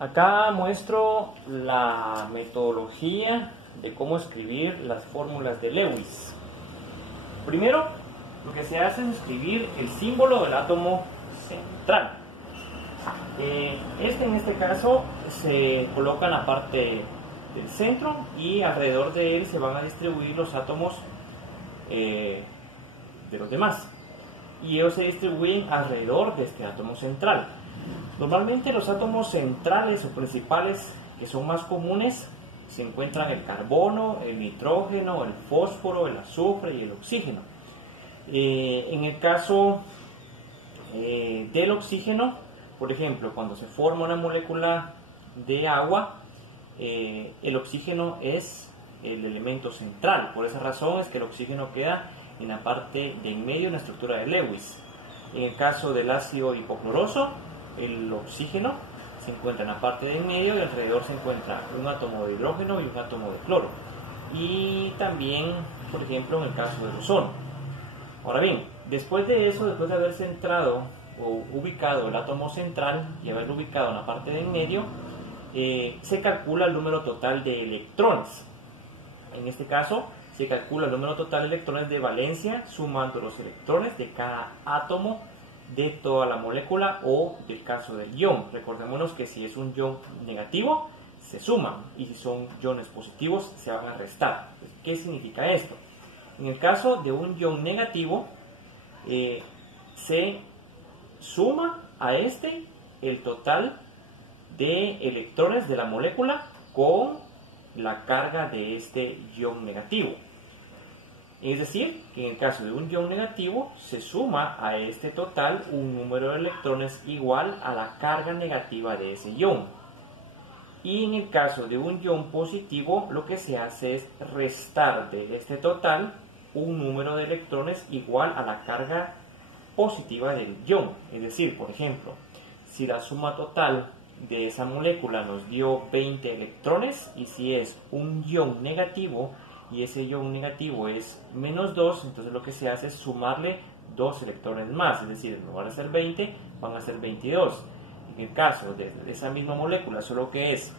Acá muestro la metodología de cómo escribir las fórmulas de Lewis. Primero, lo que se hace es escribir el símbolo del átomo central. En este caso se coloca en la parte del centro y alrededor de él se van a distribuir los átomos de los demás. Y ellos se distribuyen alrededor de este átomo central. Normalmente los átomos centrales o principales que son más comunes se encuentran el carbono, el nitrógeno, el fósforo, el azufre y el oxígeno. En el caso del oxígeno, por ejemplo, cuando se forma una molécula de agua, el oxígeno es el elemento central. Por esa razón es que el oxígeno queda en la parte de en medio de la estructura de Lewis. En el caso del ácido hipocloroso, el oxígeno se encuentra en la parte de en medio y alrededor se encuentra un átomo de hidrógeno y un átomo de cloro. Y también, por ejemplo, en el caso del ozono. Ahora bien, después de eso, después de haber centrado o ubicado el átomo central y haberlo ubicado en la parte de en medio, se calcula el número total de electrones. En este caso, se calcula el número total de electrones de valencia sumando los electrones de cada átomo de toda la molécula o del caso del ion. Recordémonos que si es un ion negativo, se suman, y si son iones positivos, se van a restar. ¿Qué significa esto? En el caso de un ion negativo, se suma a este el total de electrones de la molécula con la carga de este ion negativo. Es decir, que en el caso de un ion negativo se suma a este total un número de electrones igual a la carga negativa de ese ion. Y en el caso de un ion positivo, lo que se hace es restar de este total un número de electrones igual a la carga positiva del ion. Es decir, por ejemplo, si la suma total de esa molécula nos dio 20 electrones, y si es un ion negativo y ese ion negativo es menos 2, entonces lo que se hace es sumarle 2 electrones más, es decir, en lugar de ser 20 van a ser 22. En el caso de esa misma molécula, solo que es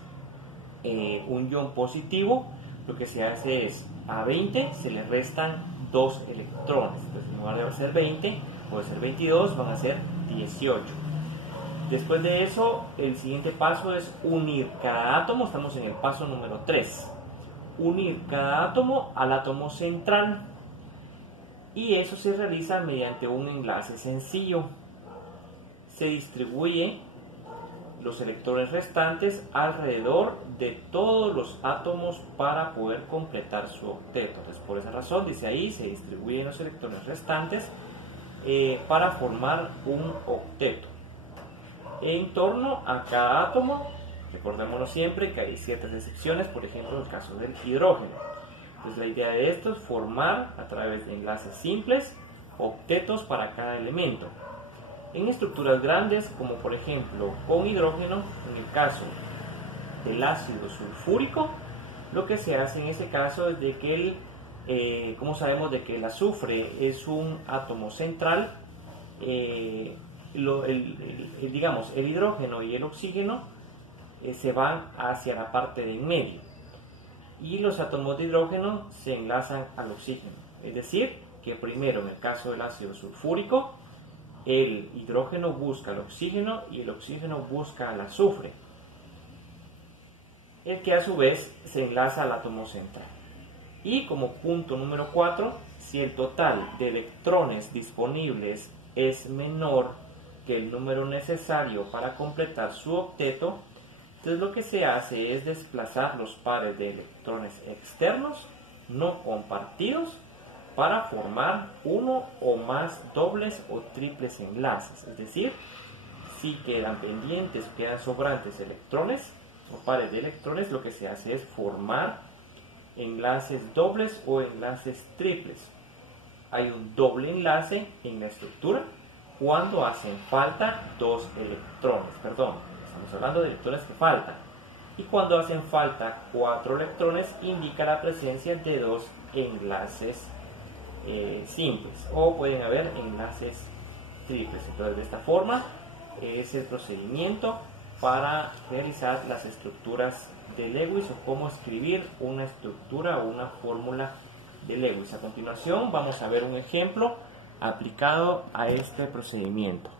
un ion positivo, lo que se hace es a 20 se le restan 2 electrones, entonces en lugar de ser 20 puede ser 22, van a ser 18. Después de eso, el siguiente paso es unir cada átomo. Estamos en el paso número 3. Unir cada átomo al átomo central, y eso se realiza mediante un enlace sencillo. Se distribuye los electrones restantes alrededor de todos los átomos para poder completar su octeto. Entonces, por esa razón, dice ahí, se distribuyen los electrones restantes para formar un octeto. En torno a cada átomo, recordémonos siempre que hay ciertas excepciones, por ejemplo en el caso del hidrógeno. Entonces la idea de esto es formar a través de enlaces simples octetos para cada elemento. En estructuras grandes, como por ejemplo con hidrógeno, en el caso del ácido sulfúrico, lo que se hace en ese caso es de que como sabemos de que el azufre es un átomo central, digamos, el hidrógeno y el oxígeno se van hacia la parte de en medio, y los átomos de hidrógeno se enlazan al oxígeno. Es decir, que primero en el caso del ácido sulfúrico, el hidrógeno busca el oxígeno y el oxígeno busca el azufre, el que a su vez se enlaza al átomo central. Y como punto número 4, si el total de electrones disponibles es menor que el número necesario para completar su octeto, entonces lo que se hace es desplazar los pares de electrones externos no compartidos para formar uno o más dobles o triples enlaces. Es decir, si quedan pendientes, quedan sobrantes electrones o pares de electrones, lo que se hace es formar enlaces dobles o enlaces triples. Hay un doble enlace en la estructura cuando hacen falta 2 electrones, estamos hablando de electrones que faltan, y cuando hacen falta 4 electrones indica la presencia de 2 enlaces simples, o pueden haber enlaces triples. Entonces de esta forma es el procedimiento para realizar las estructuras de Lewis o cómo escribir una estructura o una fórmula de Lewis. A continuación vamos a ver un ejemplo aplicado a este procedimiento.